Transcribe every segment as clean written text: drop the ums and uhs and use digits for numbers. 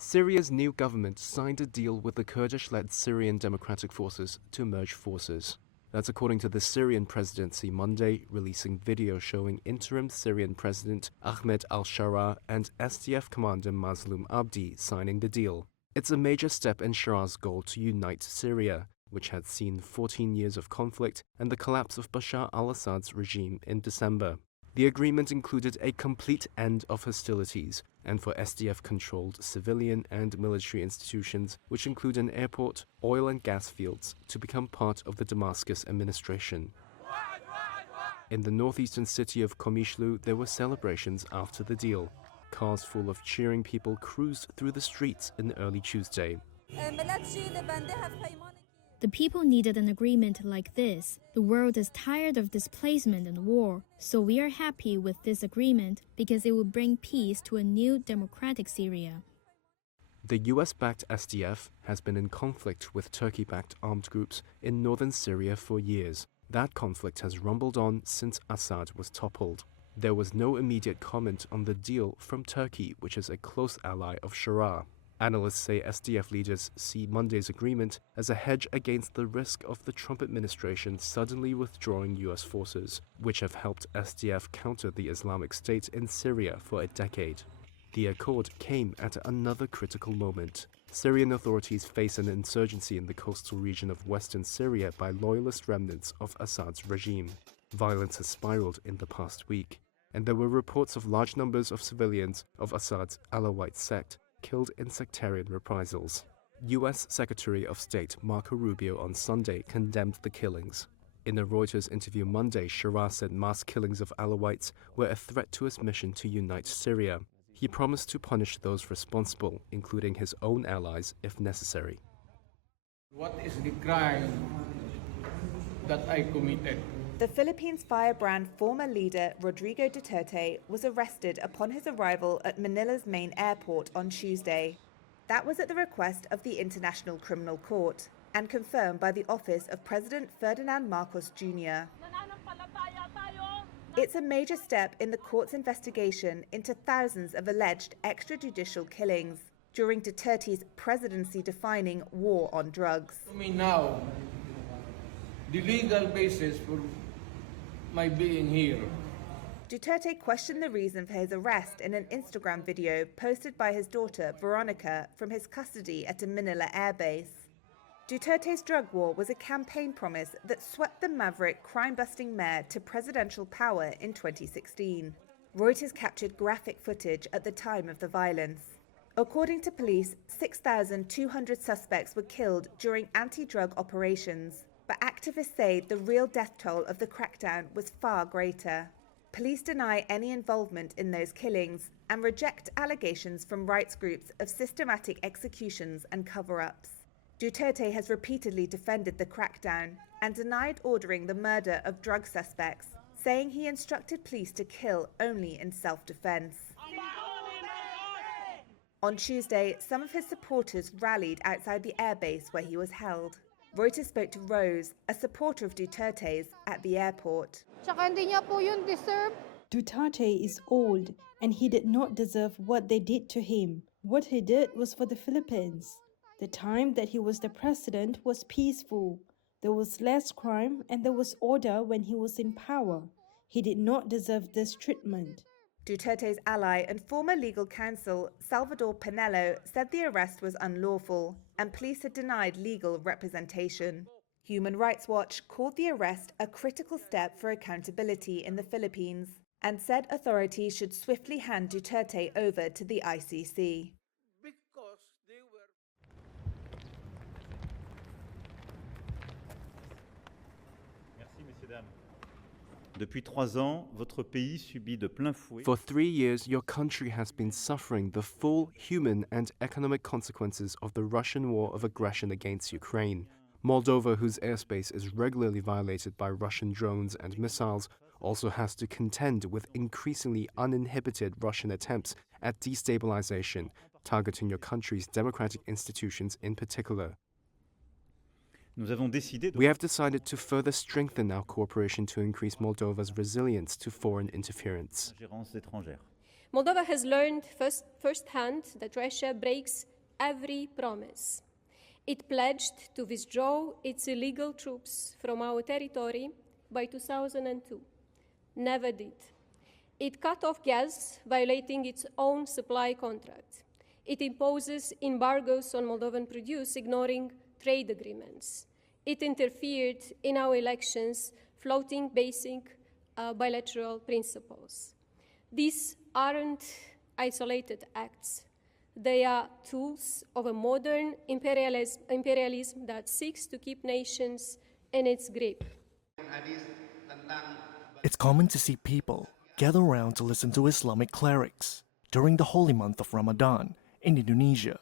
Syria's new government signed a deal with the Kurdish-led Syrian Democratic Forces to merge forces. That's according to the Syrian presidency Monday, releasing video showing interim Syrian President Ahmed al-Shara and SDF commander Mazloum Abdi signing the deal. It's a major step in Shara's goal to unite Syria, which had seen 14 years of conflict and the collapse of Bashar al-Assad's regime in December. The agreement included a complete end of hostilities and for SDF-controlled civilian and military institutions, which include an airport, oil and gas fields, to become part of the Damascus administration. In the northeastern city of Komishlu, there were celebrations after the deal. Cars full of cheering people cruised through the streets in early Tuesday. The people needed an agreement like this. The world is tired of displacement and war, so we are happy with this agreement because it will bring peace to a new democratic Syria. The US-backed SDF has been in conflict with Turkey-backed armed groups in northern Syria for years. That conflict has rumbled on since Assad was toppled. There was no immediate comment on the deal from Turkey, which is a close ally of Shara. Analysts say SDF leaders see Monday's agreement as a hedge against the risk of the Trump administration suddenly withdrawing US forces, which have helped SDF counter the Islamic State in Syria for a decade. The accord came at another critical moment. Syrian authorities face an insurgency in the coastal region of western Syria by loyalist remnants of Assad's regime. Violence has spiraled in the past week, and there were reports of large numbers of civilians of Assad's Alawite sect killed in sectarian reprisals. U.S. Secretary of State Marco Rubio on Sunday condemned the killings. In a Reuters interview Monday, Shara said mass killings of Alawites were a threat to his mission to unite Syria. He promised to punish those responsible, including his own allies, if necessary. What is the crime that I committed? The Philippines' firebrand former leader Rodrigo Duterte was arrested upon his arrival at Manila's main airport on Tuesday. That was at the request of the International Criminal Court and confirmed by the office of President Ferdinand Marcos Jr. It's a major step in the court's investigation into thousands of alleged extrajudicial killings during Duterte's presidency-defining war on drugs. Now, the legal basis for my being here. Duterte questioned the reason for his arrest in an Instagram video posted by his daughter Veronica from his custody at a Manila airbase. Duterte's drug war was a campaign promise that swept the maverick crime-busting mayor to presidential power in 2016. Reuters captured graphic footage at the time of the violence. According to police, 6,200 suspects were killed during anti-drug operations, but activists say the real death toll of the crackdown was far greater. Police deny any involvement in those killings and reject allegations from rights groups of systematic executions and cover-ups. Duterte has repeatedly defended the crackdown and denied ordering the murder of drug suspects, saying he instructed police to kill only in self-defense. On Tuesday, some of his supporters rallied outside the airbase where he was held. Reuters spoke to Rose, a supporter of Duterte's, at the airport. Duterte is old and he did not deserve what they did to him. What he did was for the Philippines. The time that he was the president was peaceful. There was less crime and there was order when he was in power. He did not deserve this treatment. Duterte's ally and former legal counsel, Salvador Pinello, said the arrest was unlawful and police had denied legal representation. Human Rights Watch called the arrest a critical step for accountability in the Philippines and said authorities should swiftly hand Duterte over to the ICC. For 3 years, your country has been suffering the full human and economic consequences of the Russian war of aggression against Ukraine. Moldova, whose airspace is regularly violated by Russian drones and missiles, also has to contend with increasingly uninhibited Russian attempts at destabilization, targeting your country's democratic institutions in particular. We have decided to further strengthen our cooperation to increase Moldova's resilience to foreign interference. Moldova has learned firsthand that Russia breaks every promise. It pledged to withdraw its illegal troops from our territory by 2002. Never did. It cut off gas, violating its own supply contract. It imposes embargoes on Moldovan produce, ignoring trade agreements. It interfered in our elections, flouting basic bilateral principles. These aren't isolated acts. They are tools of a modern imperialism that seeks to keep nations in its grip. It's common to see people gather around to listen to Islamic clerics during the holy month of Ramadan in Indonesia.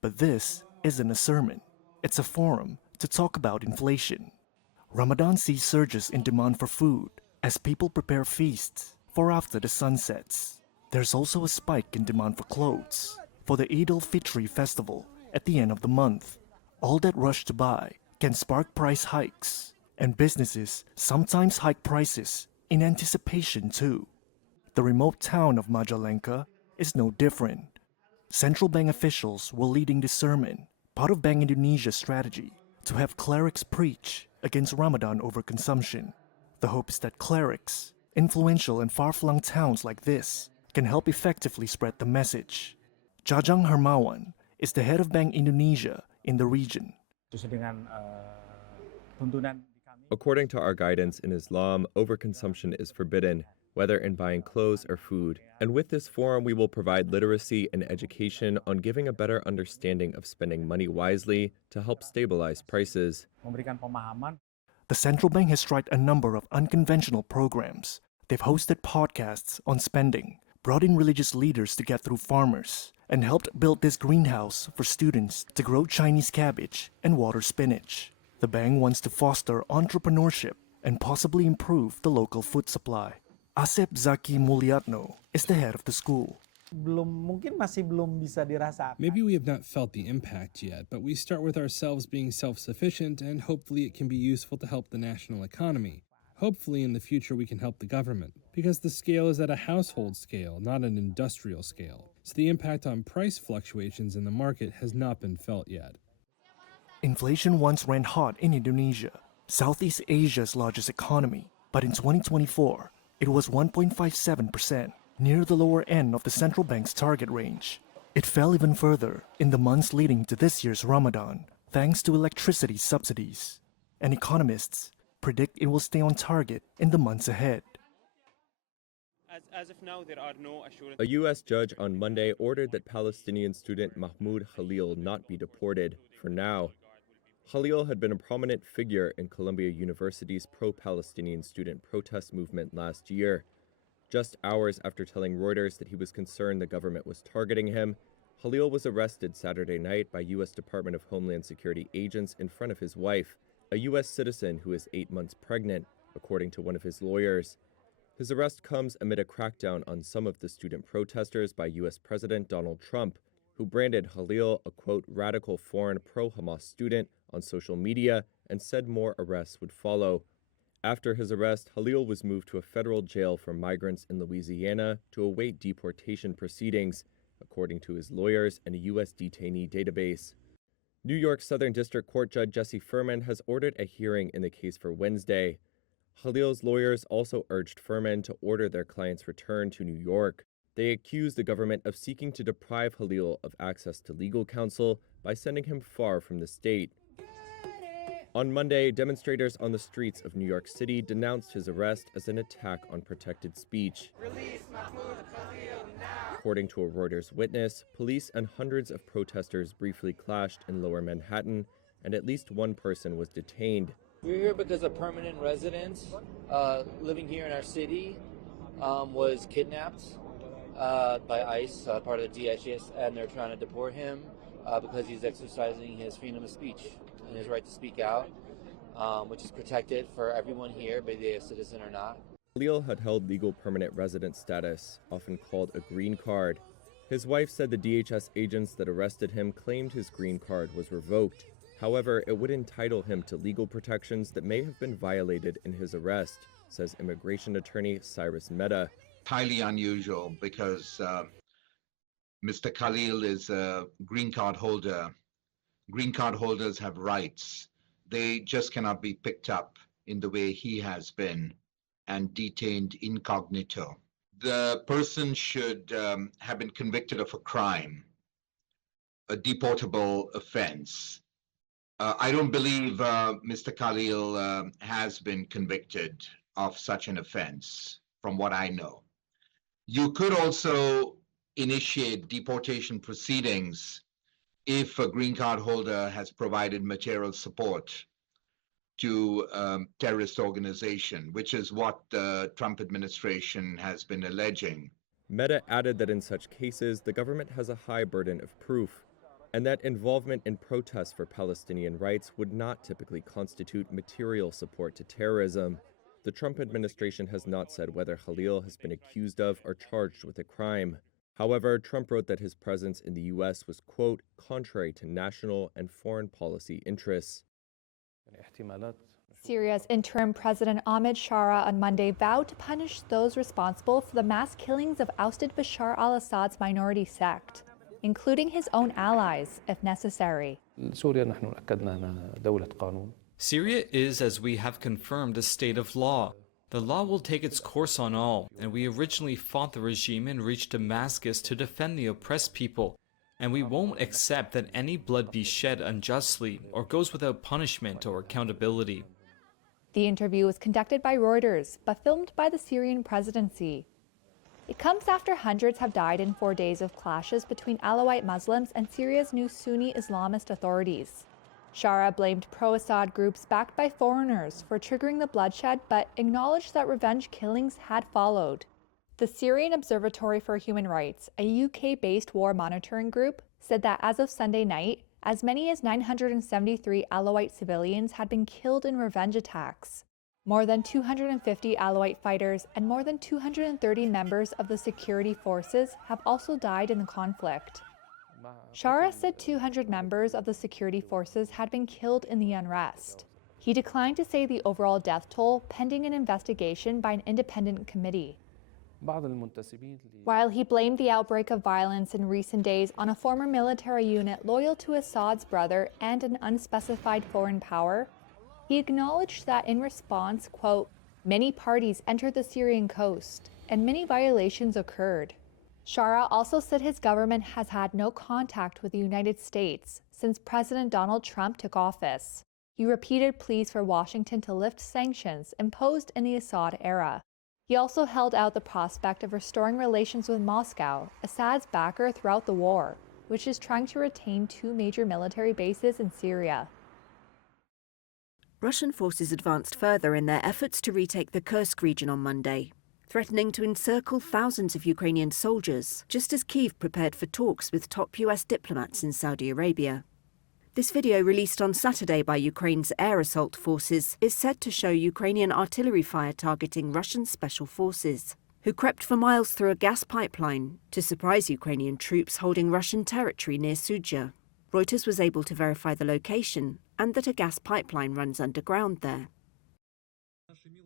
But this isn't a sermon. It's a forum to talk about inflation. Ramadan sees surges in demand for food as people prepare feasts for after the sun sets. There's also a spike in demand for clothes for the Eid al-Fitr festival at the end of the month. All that rush to buy can spark price hikes, and businesses sometimes hike prices in anticipation too. The remote town of Majalengka is no different. Central bank officials were leading the sermon, part of Bank Indonesia's strategy to have clerics preach against Ramadan overconsumption. The hope is that clerics, influential in far-flung towns like this, can help effectively spread the message. Jajang Hermawan is the head of Bank Indonesia in the region. According to our guidance in Islam, overconsumption is forbidden, whether in buying clothes or food. And with this forum, we will provide literacy and education on giving a better understanding of spending money wisely to help stabilize prices. The central bank has tried a number of unconventional programs. They've hosted podcasts on spending, brought in religious leaders to get through farmers, and helped build this greenhouse for students to grow Chinese cabbage and water spinach. The bank wants to foster entrepreneurship and possibly improve the local food supply. Asep Zaki Mulyatno is the head of the school. Maybe we have not felt the impact yet, but we start with ourselves being self-sufficient, and hopefully it can be useful to help the national economy. Hopefully in the future we can help the government, because the scale is at a household scale, not an industrial scale. So the impact on price fluctuations in the market has not been felt yet. Inflation once ran hot in Indonesia, Southeast Asia's largest economy, but in 2024, it was 1.57%, near the lower end of the central bank's target range. It fell even further in the months leading to this year's Ramadan, thanks to electricity subsidies. And economists predict it will stay on target in the months ahead. As of now, there are no assurances. A U.S. judge on Monday ordered that Palestinian student Mahmoud Khalil not be deported for now. Khalil had been a prominent figure in Columbia University's pro-Palestinian student protest movement last year. Just hours after telling Reuters that he was concerned the government was targeting him, Khalil was arrested Saturday night by U.S. Department of Homeland Security agents in front of his wife, a U.S. citizen who is 8 months pregnant, according to one of his lawyers. His arrest comes amid a crackdown on some of the student protesters by U.S. President Donald Trump, who branded Khalil a, quote, radical foreign pro-Hamas student on social media and said more arrests would follow. After his arrest, Khalil was moved to a federal jail for migrants in Louisiana to await deportation proceedings, according to his lawyers and a U.S. detainee database. New York Southern District Court Judge Jesse Furman has ordered a hearing in the case for Wednesday. Khalil's lawyers also urged Furman to order their client's return to New York. They accused the government of seeking to deprive Khalil of access to legal counsel by sending him far from the state. On Monday, demonstrators on the streets of New York City denounced his arrest as an attack on protected speech. Release Mahmoud Khalil now. According to a Reuters witness, police and hundreds of protesters briefly clashed in Lower Manhattan, and at least one person was detained. We're here because a permanent resident living here in our city was kidnapped by ICE, part of the DHS, and they're trying to deport him because he's exercising his freedom of speech and his right to speak out, which is protected for everyone here, be they a citizen or not. Khalil had held legal permanent resident status, often called a green card. His wife said the DHS agents that arrested him claimed his green card was revoked. However, it would entitle him to legal protections that may have been violated in his arrest, says immigration attorney Cyrus Mehta. highly unusual because Mr. Khalil is a green card holder. Green card holders have rights. They just cannot be picked up in the way he has been and detained incognito. The person should have been convicted of a crime, a deportable offense. I don't believe Mr. Khalil has been convicted of such an offense, from what I know. You could also initiate deportation proceedings if a green card holder has provided material support to terrorist organization, which is what the Trump administration has been alleging. Mehta added that in such cases, the government has a high burden of proof, and that involvement in protests for Palestinian rights would not typically constitute material support to terrorism. The Trump administration has not said whether Khalil has been accused of or charged with a crime. However, Trump wrote that his presence in the U.S. was, quote, contrary to national and foreign policy interests. Syria's interim President Ahmed Shara on Monday vowed to punish those responsible for the mass killings of ousted Bashar al-Assad's minority sect, including his own allies, if necessary. Syria is, as we have confirmed, a state of law. The law will take its course on all, and we originally fought the regime and reached Damascus to defend the oppressed people, and we won't accept that any blood be shed unjustly or goes without punishment or accountability. The interview was conducted by Reuters, but filmed by the Syrian presidency. It comes after hundreds have died in 4 days of clashes between Alawite Muslims and Syria's new Sunni Islamist authorities. Shara blamed pro-Assad groups backed by foreigners for triggering the bloodshed, but acknowledged that revenge killings had followed. The Syrian Observatory for Human Rights, a UK-based war monitoring group, said that as of Sunday night, as many as 973 Alawite civilians had been killed in revenge attacks. More than 250 Alawite fighters and more than 230 members of the security forces have also died in the conflict. Shara said 200 members of the security forces had been killed in the unrest. He declined to say the overall death toll, pending an investigation by an independent committee. While he blamed the outbreak of violence in recent days on a former military unit loyal to Assad's brother and an unspecified foreign power, he acknowledged that in response, quote, many parties entered the Syrian coast and many violations occurred. Shara also said his government has had no contact with the United States since President Donald Trump took office. He repeated pleas for Washington to lift sanctions imposed in the Assad era. He also held out the prospect of restoring relations with Moscow, Assad's backer throughout the war, which is trying to retain 2 major military bases in Syria. Russian forces advanced further in their efforts to retake the Kursk region on Monday, threatening to encircle thousands of Ukrainian soldiers, just as Kyiv prepared for talks with top US diplomats in Saudi Arabia. This video, released on Saturday by Ukraine's air assault forces, is said to show Ukrainian artillery fire targeting Russian special forces, who crept for miles through a gas pipeline to surprise Ukrainian troops holding Russian territory near Sudzha. Reuters was able to verify the location and that a gas pipeline runs underground there.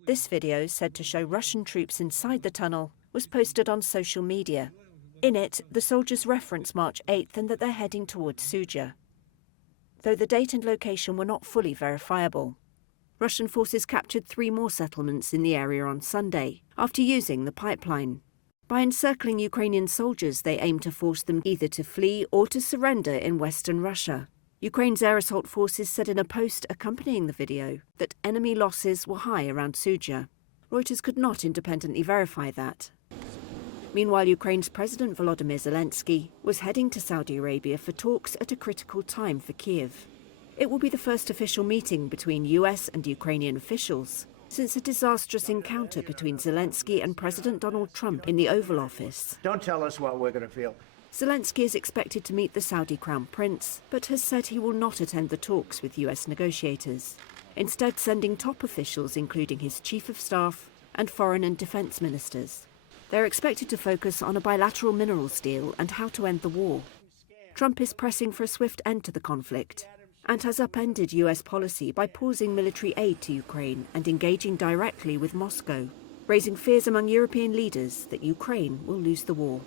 This video, said to show Russian troops inside the tunnel, was posted on social media. In it, the soldiers reference March 8th and that they're heading towards Sudzha, though the date and location were not fully verifiable. Russian forces captured 3 more settlements in the area on Sunday, after using the pipeline. By encircling Ukrainian soldiers, they aimed to force them either to flee or to surrender in western Russia. Ukraine's air assault forces said in a post accompanying the video that enemy losses were high around Sudzha. Reuters could not independently verify that. Meanwhile, Ukraine's President Volodymyr Zelenskiy was heading to Saudi Arabia for talks at a critical time for Kyiv. It will be the first official meeting between US and Ukrainian officials since a disastrous encounter between Zelenskiy and President Donald Trump in the Oval Office. Don't tell us what we're going to feel. Zelenskiy is expected to meet the Saudi Crown Prince, but has said he will not attend the talks with US negotiators, instead sending top officials including his chief of staff and foreign and defense ministers. They're expected to focus on a bilateral minerals deal and how to end the war. Trump is pressing for a swift end to the conflict and has upended US policy by pausing military aid to Ukraine and engaging directly with Moscow. raising fears among European leaders that Ukraine will lose the war.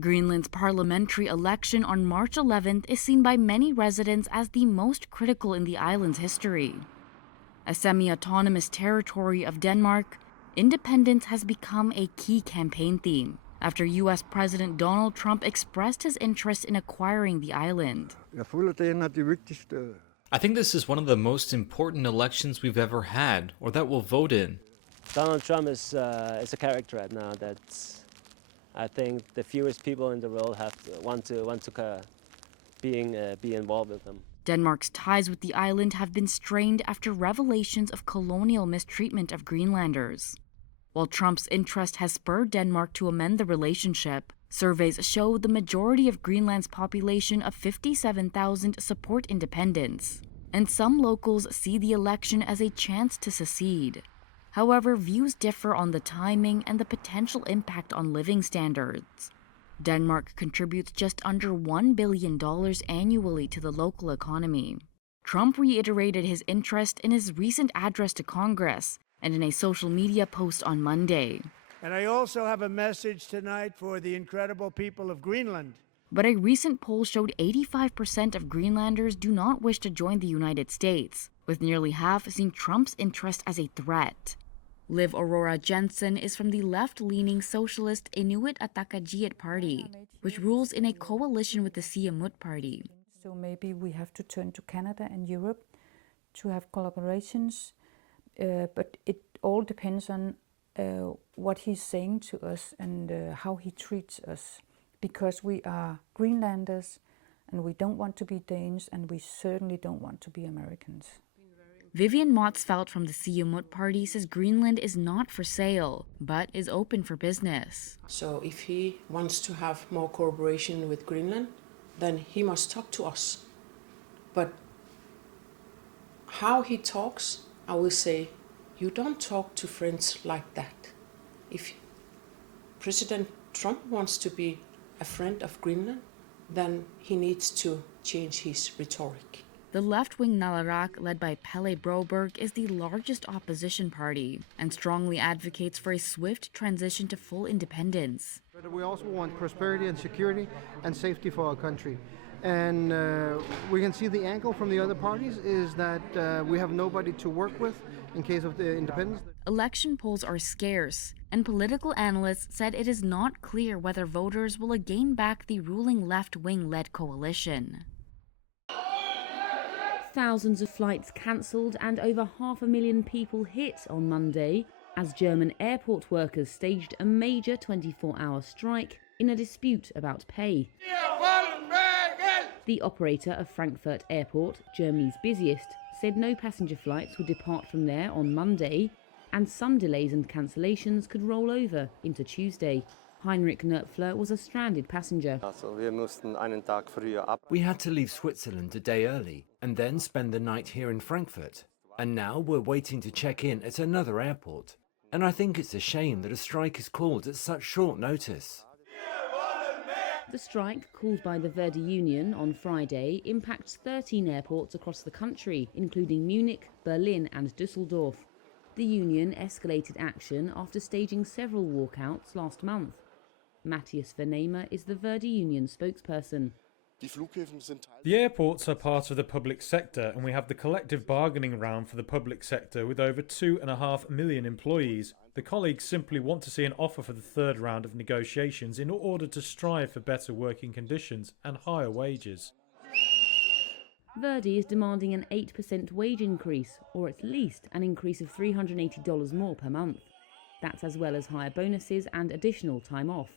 Greenland's parliamentary election on March 11th is seen by many residents as the most critical in the island's history. A semi-autonomous territory of Denmark, independence has become a key campaign theme after U.S. President Donald Trump expressed his interest in acquiring the island. I think this is one of the most important elections we've ever had, or that we'll vote in. Donald Trump is a character right now that's, I think, the fewest people in the world want to be involved with them. Denmark's ties with the island have been strained after revelations of colonial mistreatment of Greenlanders. While Trump's interest has spurred Denmark to amend the relationship, surveys show the majority of Greenland's population of 57,000 support independence, and some locals see the election as a chance to secede. However, views differ on the timing and the potential impact on living standards. Denmark contributes just under $1 billion annually to the local economy. Trump reiterated his interest in his recent address to Congress and in a social media post on Monday. And I also have a message tonight for the incredible people of Greenland. But a recent poll showed 85% of Greenlanders do not wish to join the United States, with nearly half seeing Trump's interest as a threat. Liv Aurora Jensen is from the left-leaning socialist Inuit Ataqatigiit Party, which rules in a coalition with the Siumut Party. So maybe we have to turn to Canada and Europe to have collaborations, but it all depends on what he's saying to us and how he treats us, because we are Greenlanders and we don't want to be Danes and we certainly don't want to be Americans. Vivian Motzfeldt from the Siumut Party says Greenland is not for sale, but is open for business. So if he wants to have more cooperation with Greenland, then he must talk to us. But how he talks, I will say, you don't talk to friends like that. If President Trump wants to be a friend of Greenland, then he needs to change his rhetoric. The left-wing Nalarak, led by Pelle Broberg, is the largest opposition party and strongly advocates for a swift transition to full independence. But we also want prosperity and security and safety for our country. And we can see the angle from the other parties is that we have nobody to work with in case of the independence. Election polls are scarce, and political analysts said it is not clear whether voters will gain back the ruling left-wing-led coalition. Thousands of flights cancelled and over 500,000 people hit on Monday as German airport workers staged a major 24-hour strike in a dispute about pay. The operator of Frankfurt Airport, Germany's busiest, said no passenger flights would depart from there on Monday, and some delays and cancellations could roll over into Tuesday. Heinrich Nerpfler was a stranded passenger. We had to leave Switzerland a day early and then spend the night here in Frankfurt. And now we're waiting to check in at another airport. And I think it's a shame that a strike is called at such short notice. The strike, called by the Verdi Union on Friday, impacts 13 airports across the country, including Munich, Berlin and Düsseldorf. The union escalated action after staging several walkouts last month. Matthias Vernemer is the Verdi Union spokesperson. The airports are part of the public sector, and we have the collective bargaining round for the public sector with over 2.5 million employees. The colleagues simply want to see an offer for the third round of negotiations in order to strive for better working conditions and higher wages. Verdi is demanding an 8% wage increase, or at least an increase of $380 more per month. That's as well as higher bonuses and additional time off.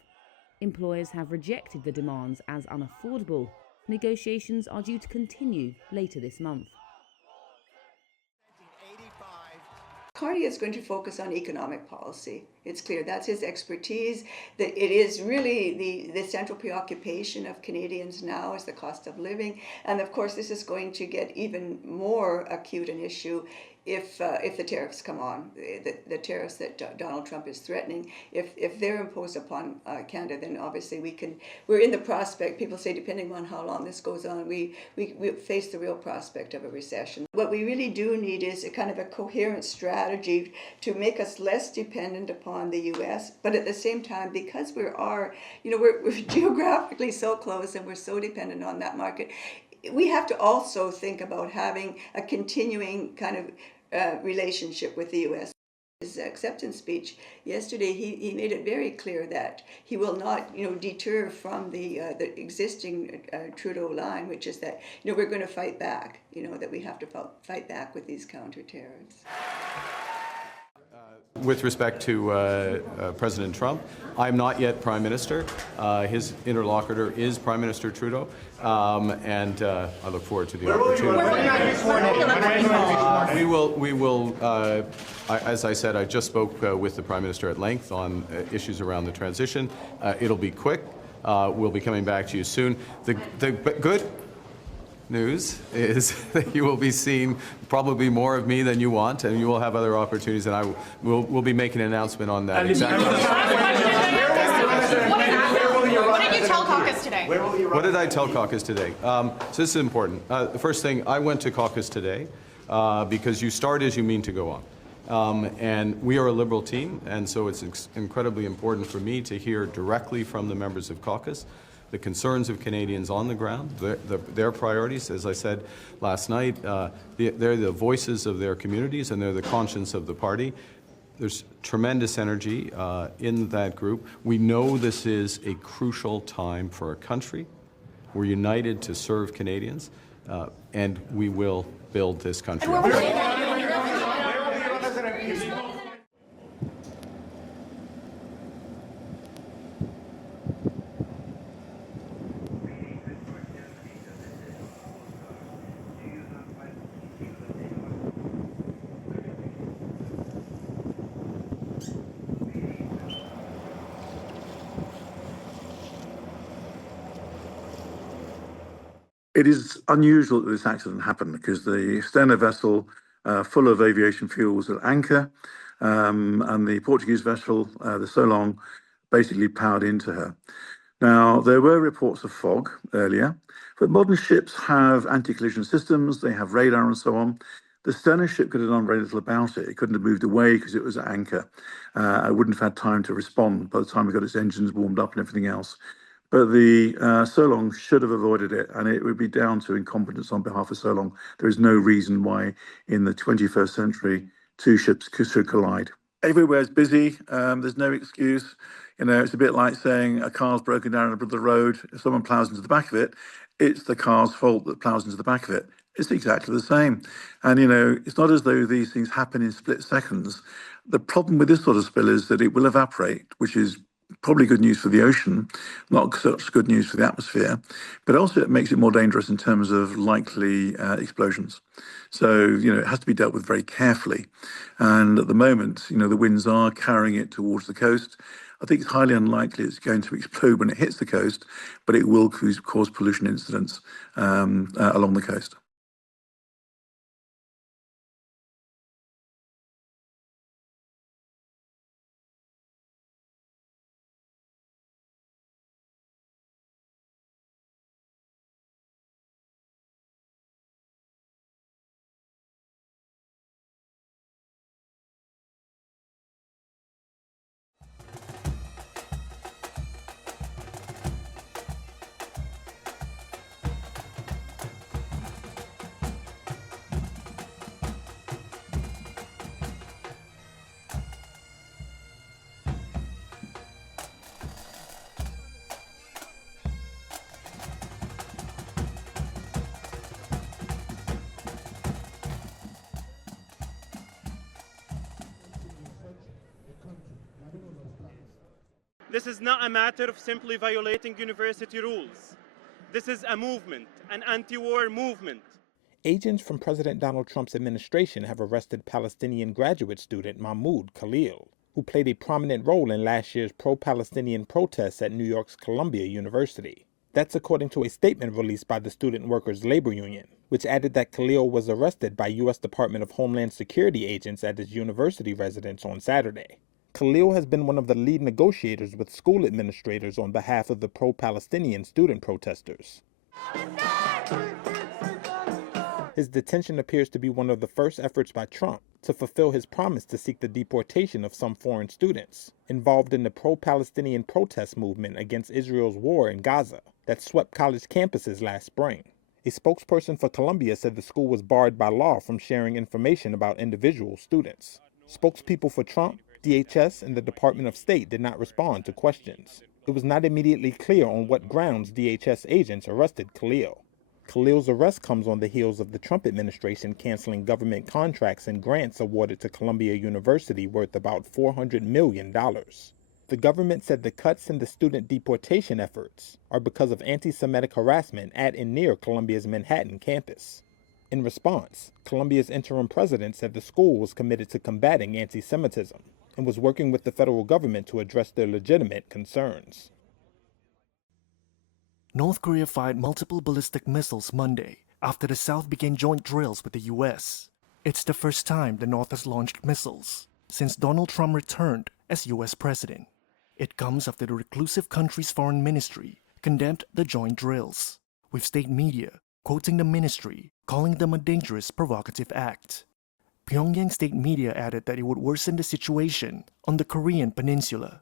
Employers have rejected the demands as unaffordable. Negotiations are due to continue later this month. Carney is going to focus on economic policy. It's clear that's his expertise. That it is really the central preoccupation of Canadians now is the cost of living, and of course this is going to get even more acute an issue if the tariffs come on, the tariffs that Donald Trump is threatening. If they're imposed upon Canada, then obviously we're in the prospect. People say depending on how long this goes on, we face the real prospect of a recession. What we really do need is a kind of a coherent strategy to make us less dependent upon the U.S. But at the same time, because we're geographically so close and we're so dependent on that market, we have to also think about having a continuing kind of relationship with the U.S. His acceptance speech yesterday, he made it very clear that he will not, deter from the existing Trudeau line, which is that, we're going to fight back, that we have to fight back with these counter tariffs. With respect to President Trump, I'm not yet Prime Minister. His interlocutor is Prime Minister Trudeau, and I look forward to the opportunity. We will. As I said, I just spoke with the Prime Minister at length on issues around the transition. It'll be quick. We'll be coming back to you soon. The good news is that you will be seeing probably more of me than you want, and you will have other opportunities, and we'll be making an announcement on that. Exactly. What did you tell caucus today? What did I tell caucus today? So this is important. The first thing, I went to caucus today because you start as you mean to go on. And we are a Liberal team, and so it's incredibly important for me to hear directly from the members of caucus the concerns of Canadians on the ground, their priorities. As I said last night, they're the voices of their communities and they're the conscience of the party. There's tremendous energy in that group. We know this is a crucial time for our country. We're united to serve Canadians, and we will build this country. It is unusual that this accident happened because the Stena vessel full of aviation fuel was at anchor, and the Portuguese vessel, the Solong, basically powered into her. Now, there were reports of fog earlier, but modern ships have anti-collision systems, they have radar and so on. The Stena ship could have done very little about it. It couldn't have moved away because it was at anchor. It wouldn't have had time to respond by the time it got its engines warmed up and everything else. But the Solong should have avoided it, and it would be down to incompetence on behalf of Solong. There is no reason why, in the 21st century, two ships should collide. Everywhere's busy. There's no excuse. It's a bit like saying a car's broken down on the road. If someone plows into the back of it, it's the car's fault that plows into the back of it. It's exactly the same. And, it's not as though these things happen in split seconds. The problem with this sort of spill is that it will evaporate, which is probably good news for the ocean, not such good news for the atmosphere, but also it makes it more dangerous in terms of likely explosions. So, it has to be dealt with very carefully. And at the moment, the winds are carrying it towards the coast. I think it's highly unlikely it's going to explode when it hits the coast, but it will cause pollution incidents along the coast. This is not a matter of simply violating university rules. This is a movement, an anti-war movement. Agents from President Donald Trump's administration have arrested Palestinian graduate student Mahmoud Khalil. who played a prominent role in last year's pro-Palestinian protests at New York's Columbia University. That's according to a statement released by the Student Workers Labor Union, which added that Khalil was arrested by U.S. Department of Homeland Security agents at his university residence on Saturday. Khalil has been one of the lead negotiators with school administrators on behalf of the pro-Palestinian student protesters. His detention appears to be one of the first efforts by Trump to fulfill his promise to seek the deportation of some foreign students involved in the pro-Palestinian protest movement against Israel's war in Gaza that swept college campuses last spring. A spokesperson for Columbia said the school was barred by law from sharing information about individual students. Spokespeople for Trump, DHS, and the Department of State did not respond to questions. It was not immediately clear on what grounds DHS agents arrested Khalil. Khalil's arrest comes on the heels of the Trump administration canceling government contracts and grants awarded to Columbia University worth about $400 million. The government said the cuts in the student deportation efforts are because of anti-Semitic harassment at and near Columbia's Manhattan campus. In response, Columbia's interim president said the school was committed to combating anti-Semitism and was working with the federal government to address their legitimate concerns. North Korea fired multiple ballistic missiles Monday after the South began joint drills with the U.S. It's the first time the North has launched missiles since Donald Trump returned as U.S. president. It comes after the reclusive country's foreign ministry condemned the joint drills, with state media quoting the ministry, calling them a dangerous, provocative act. Pyongyang state media added that it would worsen the situation on the Korean peninsula.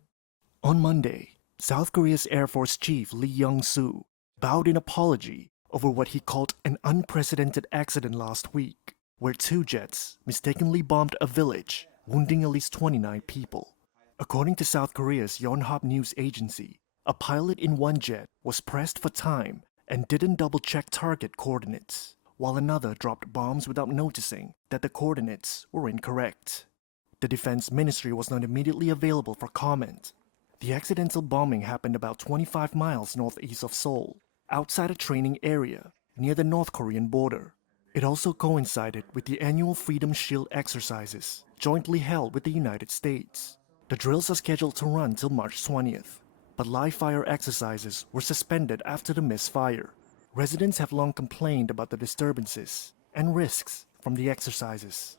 On Monday, South Korea's Air Force Chief Lee Young-soo bowed in apology over what he called an unprecedented accident last week, where two jets mistakenly bombed a village, wounding at least 29 people. According to South Korea's Yonhap news agency, a pilot in one jet was pressed for time and didn't double-check target coordinates, while another dropped bombs without noticing that the coordinates were incorrect. The Defense Ministry was not immediately available for comment. The accidental bombing happened about 25 miles northeast of Seoul, outside a training area near the North Korean border. It also coincided with the annual Freedom Shield exercises jointly held with the United States. The drills are scheduled to run till March 20th, but live fire exercises were suspended after the misfire. Residents have long complained about the disturbances and risks from the exercises.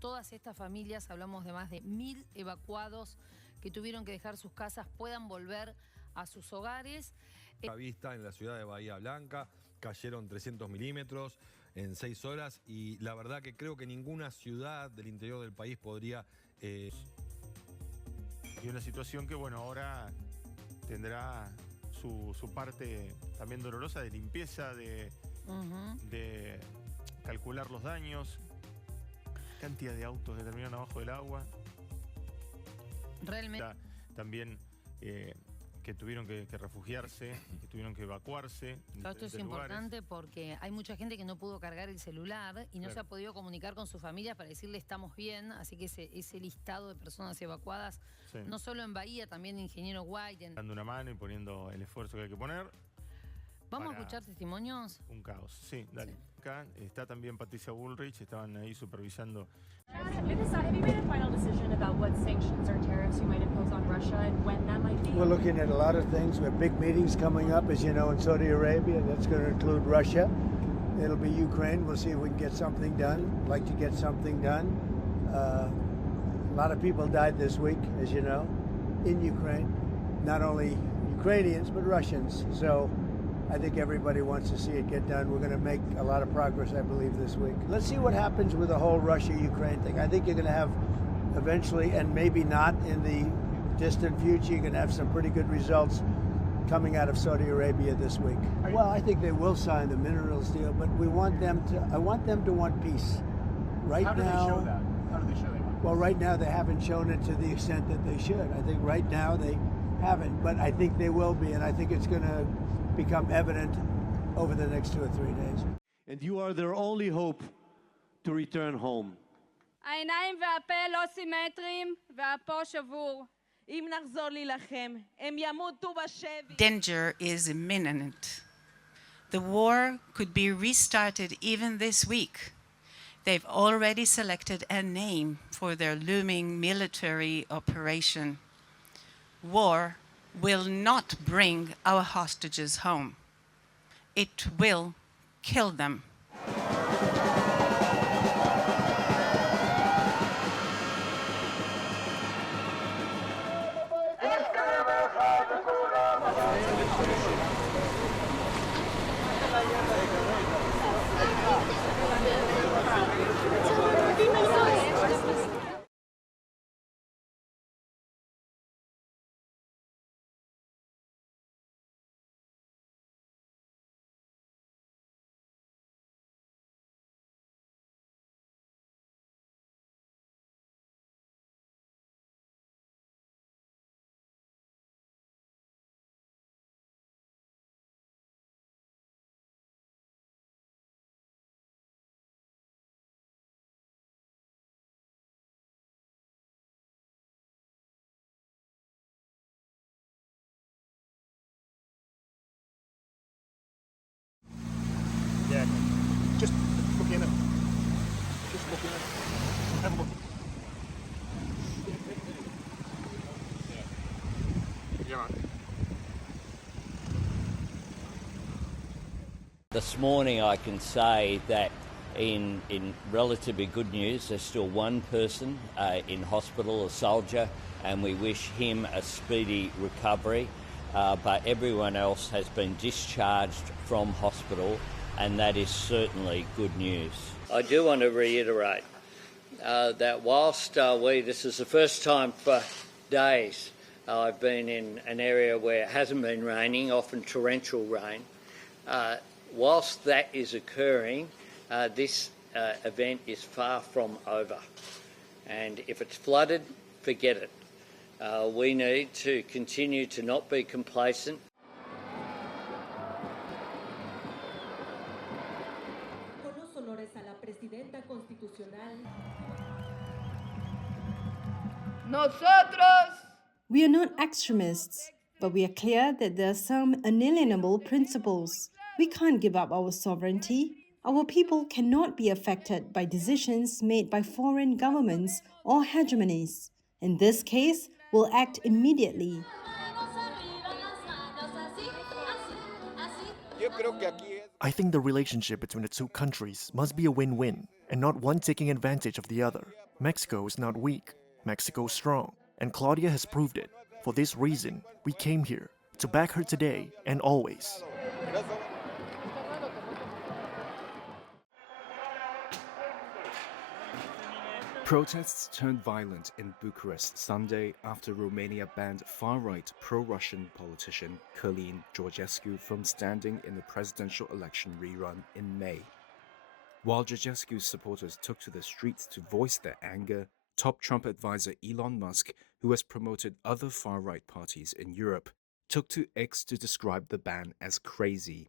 Todas estas familias, hablamos de más de 1.000 evacuados que tuvieron que dejar sus casas, puedan volver a sus hogares. A vista en la ciudad de Bahía Blanca cayeron 300 milímetros en 6 horas y la verdad que creo que ninguna ciudad del interior del país podría... Y una situación que, bueno, ahora tendrá su parte también dolorosa de limpieza, de calcular los daños, cantidad de autos que terminaron abajo del agua. Realmente. También que tuvieron que refugiarse, que tuvieron que evacuarse. Claro, esto es importante porque hay mucha gente que no pudo cargar el celular y no se ha podido comunicar con sus familias para decirle estamos bien, así que ese listado de personas evacuadas, no solo en Bahía, también en Ingeniero White. Dando una mano y poniendo el esfuerzo que hay que poner. ¿Vamos a escuchar testimonios? Un caos, sí, dale. Acá está también Patricia Bullrich, estaban ahí supervisando. Have you made a final decision about what sanctions or tariffs you might impose on Russia and when that might be? We're looking at a lot of things. We have big meetings coming up, as you know, in Saudi Arabia. That's going to include Russia. It'll be Ukraine. We'll see if we can get something done. Like to get something done. A lot of people died this week, as you know, in Ukraine. Not only Ukrainians, but Russians. So I think everybody wants to see it get done. We're going to make a lot of progress, I believe, this week. Let's see what happens with the whole Russia-Ukraine thing. I think you're going to have eventually, and maybe not in the distant future, you're going to have some pretty good results coming out of Saudi Arabia this week. Well, I think they will sign the minerals deal, but we want them to, I want them to want peace. Right now. How do they show that? How do they show that? Well, right now they haven't shown it to the extent that they should. I think right now they haven't, but I think they will be, and I think it's going to become evident over the next 2 or 3 days. And you are their only hope to return home. העיניים והפה לא סימטריים והפה שבור. אם נחזור להילחם, הם ימותו בשבי. Danger is imminent. The war could be restarted even this week. They've already selected a name for their looming military operation. War will not bring our hostages home. It will kill them. Yeah, just look in it. Just look in it. Have a look. Yeah. This morning I can say that in relatively good news, there's still one person in hospital, a soldier, and we wish him a speedy recovery. But everyone else has been discharged from hospital, and that is certainly good news. I do want to reiterate that whilst this is the first time for days I've been in an area where it hasn't been raining, often torrential rain, whilst that is occurring, this event is far from over. And if it's flooded, forget it. We need to continue to not be complacent. We are not extremists, but we are clear that there are some unalienable principles. We can't give up our sovereignty. Our people cannot be affected by decisions made by foreign governments or hegemonies. In this case, we'll act immediately. I think the relationship between the two countries must be a win-win, and not one taking advantage of the other. Mexico is not weak. Mexico is strong, and Claudia has proved it. For this reason, we came here to back her today and always. Protests turned violent in Bucharest Sunday after Romania banned far-right pro-Russian politician Călin Georgescu from standing in the presidential election rerun in May. While Georgescu's supporters took to the streets to voice their anger, top Trump advisor Elon Musk, who has promoted other far-right parties in Europe, took to X to describe the ban as crazy.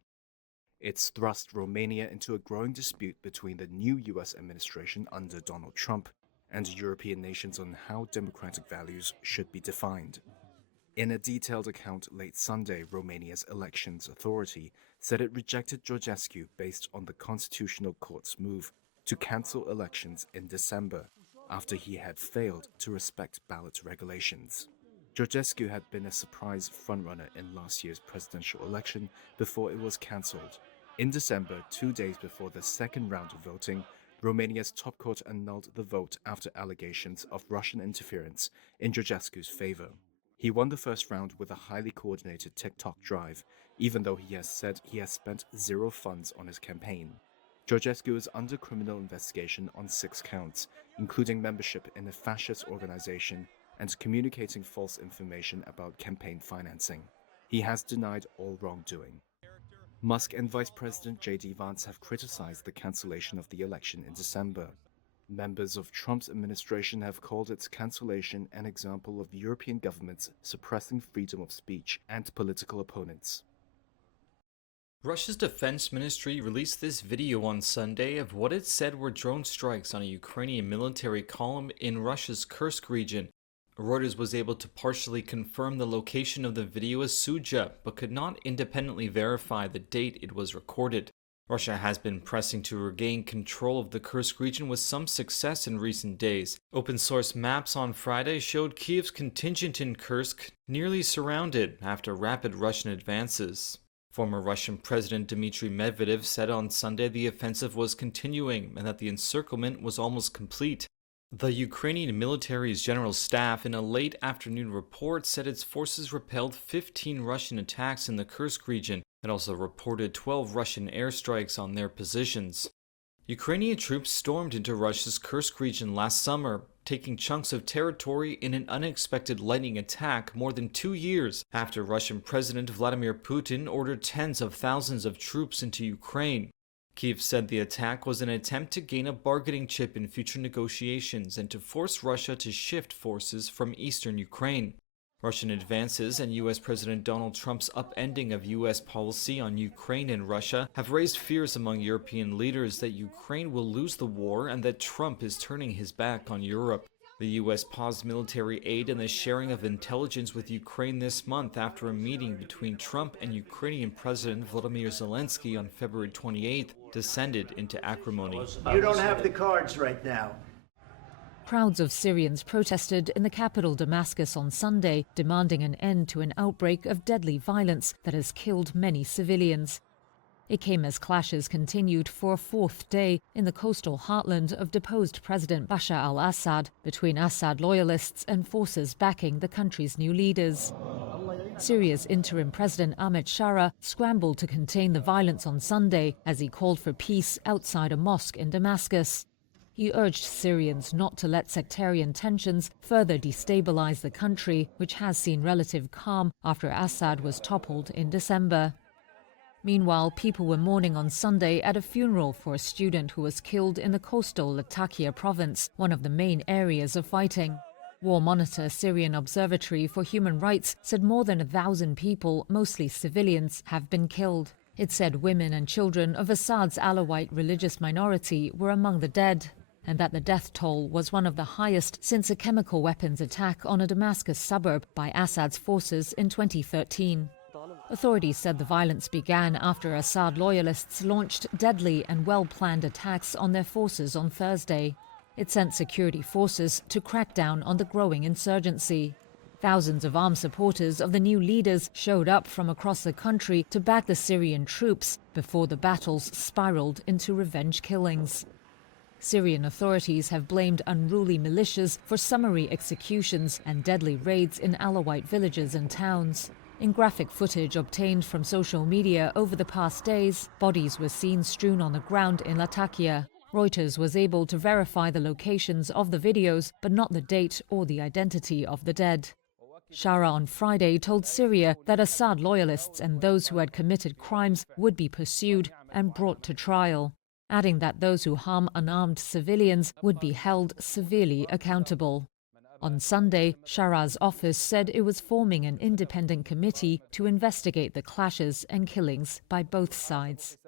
It's thrust Romania into a growing dispute between the new US administration under Donald Trump and European nations on how democratic values should be defined. In a detailed account late Sunday, Romania's elections authority said it rejected Georgescu based on the Constitutional Court's move to cancel elections in December after he had failed to respect ballot regulations. Georgescu had been a surprise frontrunner in last year's presidential election before it was cancelled. In December, 2 days before the second round of voting, Romania's top court annulled the vote after allegations of Russian interference in Georgescu's favor. He won the first round with a highly coordinated TikTok drive, even though he has said he has spent zero funds on his campaign. Georgescu is under criminal investigation on 6 counts, including membership in a fascist organization and communicating false information about campaign financing. He has denied all wrongdoing. Musk and Vice President J.D. Vance have criticized the cancellation of the election in December. Members of Trump's administration have called its cancellation an example of European governments suppressing freedom of speech and political opponents. Russia's defense ministry released this video on Sunday of what it said were drone strikes on a Ukrainian military column in Russia's Kursk region. Reuters was able to partially confirm the location of the video as Suja, but could not independently verify the date it was recorded. Russia has been pressing to regain control of the Kursk region with some success in recent days. Open-source maps on Friday showed Kyiv's contingent in Kursk nearly surrounded after rapid Russian advances. Former Russian President Dmitry Medvedev said on Sunday the offensive was continuing and that the encirclement was almost complete. The Ukrainian military's general staff, in a late afternoon report, said its forces repelled 15 Russian attacks in the Kursk region. It also reported 12 Russian airstrikes on their positions. Ukrainian troops stormed into Russia's Kursk region last summer, taking chunks of territory in an unexpected lightning attack more than 2 years after Russian President Vladimir Putin ordered tens of thousands of troops into Ukraine. Kyiv said the attack was an attempt to gain a bargaining chip in future negotiations and to force Russia to shift forces from eastern Ukraine. Russian advances and U.S. President Donald Trump's upending of U.S. policy on Ukraine and Russia have raised fears among European leaders that Ukraine will lose the war and that Trump is turning his back on Europe. The U.S. paused military aid and the sharing of intelligence with Ukraine this month after a meeting between Trump and Ukrainian President Volodymyr Zelenskiy on February 28th descended into acrimony. You don't have the cards right now. Crowds of Syrians protested in the capital Damascus on Sunday, demanding an end to an outbreak of deadly violence that has killed many civilians. It came as clashes continued for a fourth day in the coastal heartland of deposed President Bashar al-Assad between Assad loyalists and forces backing the country's new leaders. Syria's interim president Ahmed Shara scrambled to contain the violence on Sunday as he called for peace outside a mosque in Damascus. He urged Syrians not to let sectarian tensions further destabilize the country, which has seen relative calm after Assad was toppled in December. Meanwhile, people were mourning on Sunday at a funeral for a student who was killed in the coastal Latakia province, one of the main areas of fighting. War Monitor Syrian Observatory for Human Rights said more than 1,000 people, mostly civilians, have been killed. It said women and children of Assad's Alawite religious minority were among the dead, and that the death toll was one of the highest since a chemical weapons attack on a Damascus suburb by Assad's forces in 2013. Authorities said the violence began after Assad loyalists launched deadly and well-planned attacks on their forces on Thursday. It sent security forces to crack down on the growing insurgency. Thousands of armed supporters of the new leaders showed up from across the country to back the Syrian troops before the battles spiraled into revenge killings. Syrian authorities have blamed unruly militias for summary executions and deadly raids in Alawite villages and towns. In graphic footage obtained from social media over the past days, bodies were seen strewn on the ground in Latakia. Reuters was able to verify the locations of the videos, but not the date or the identity of the dead. Shara on Friday told Syria that Assad loyalists and those who had committed crimes would be pursued and brought to trial, adding that those who harm unarmed civilians would be held severely accountable. On Sunday, Shara's office said it was forming an independent committee to investigate the clashes and killings by both sides.